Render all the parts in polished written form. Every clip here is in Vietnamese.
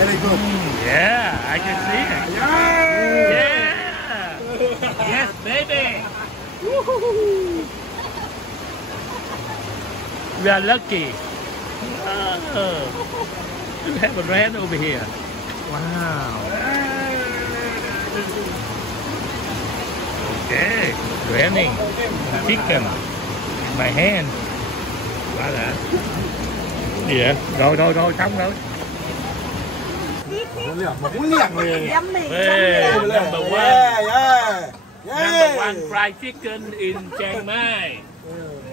Very good. Yeah, I can see it. Yeah. Yes, baby. We are lucky. You have a rat over here. Wow. Okay, raining chicken in my hand. Quá đã. Gì vậy? Rồi, xong rồi. Muốn liền rồi. Number one. Number one fried chicken in Chiang Mai.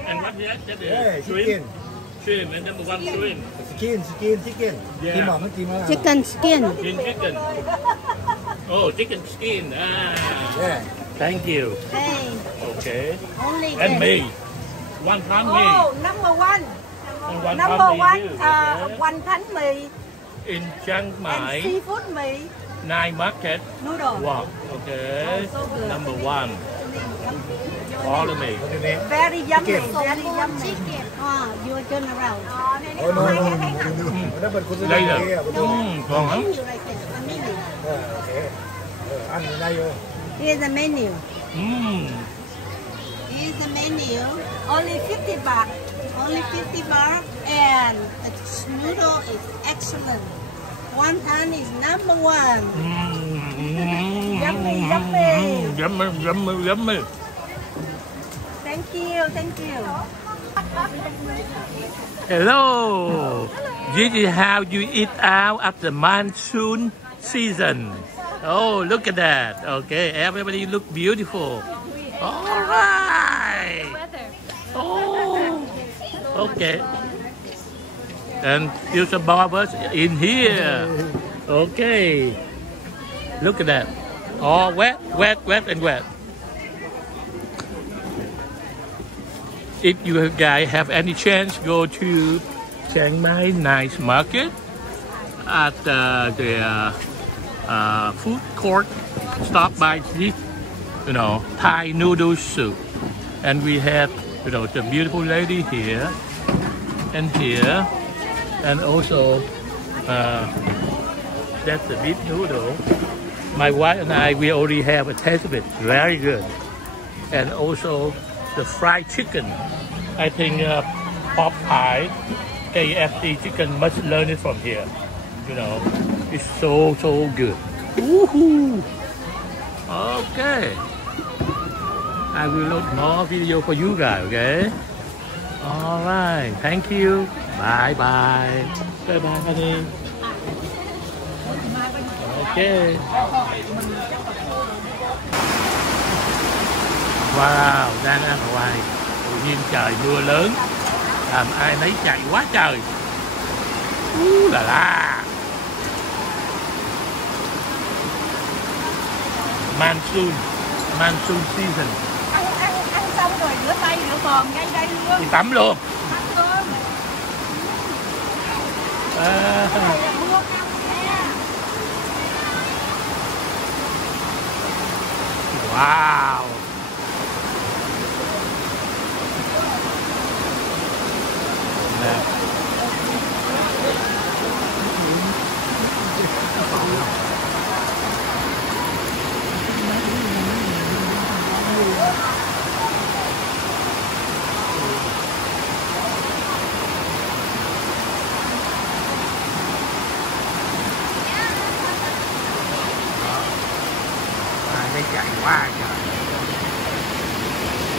And what is that? Shrimp. Shrimp and number one shrimp. Chicken. Yeah. Chicken skin. Chicken. Oh, chicken skin. Yeah. Thank you. Hey. Okay. Only And me. One pan me. Oh, number one. And one Number pan me one, too. Okay. one pan mì. In Chiang Mai. And seafood mì. Night market. Noodle. Wow. Okay. Oh, so good. Number one. Follow me. Very yummy. Very yummy. You turn around. Đây là. Còn lắm. Ăn ở đây rồi. Here's the menu. Here's the menu. Only 50 baht. Only 50 baht. And the noodle is excellent. Wonton is number one. Yummy. Thank you. Hello. This is how you eat out at the monsoon season. Oh, look at that. Okay, everybody look beautiful. All right. Oh, okay. And there's some barbers in here. Okay. Look at that. Oh, wet. If you guys have any chance, go to Chiang Mai night market at the food court. Stop by this, Thai noodle soup, and we have, the beautiful lady here and here, and also that's the beef noodle. My wife and I, we already have a taste of it. Very good, and also the fried chicken. I think Pop Pie, KFC chicken must learn it from here. It's so good. Woohoo! Okay. I will load more video for you guys, okay? Alright, thank you. Bye bye. Bye bye, honey. Okay. Wow, đang ăn ở ngoài. Tự nhiên trời mưa lớn, làm ai nấy chạy quá trời. Là la. Monsoon season. Ăn xong rồi rửa tay rửa mồm ngay đây luôn. Đi tắm luôn. Wow. Đây chạy quá trời.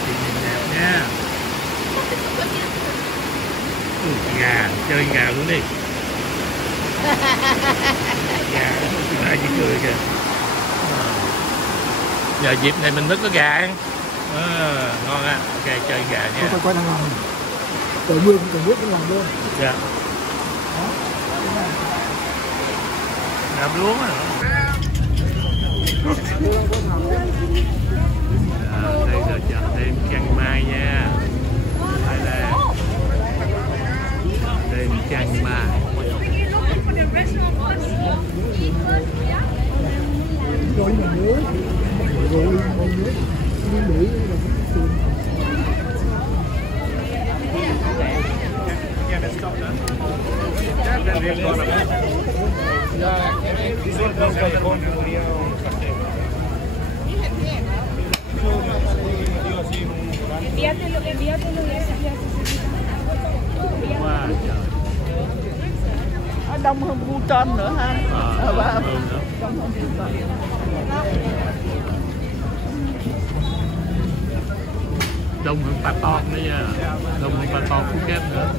Thì nhìn đẹp nha. Gà, chơi gà luôn đi. Gà, ai chỉ cười kìa. Giờ dịp này mình mới có gà ăn. Ngon á. Ok, chơi gà nha. Coi đang làm. Trời mưa cũng cần biết cái làm luôn. Dạ. Làm luôn á. Đây là chợ đêm Chang Mai nha, Thailand. Đêm Chang Mai. Yeah, let's stop that. Đông hơn bu tròn nữa ha. Đông hơn bu tròn. Đông hơn bà con nữa nha. Đông hơn bà con Phuket nữa.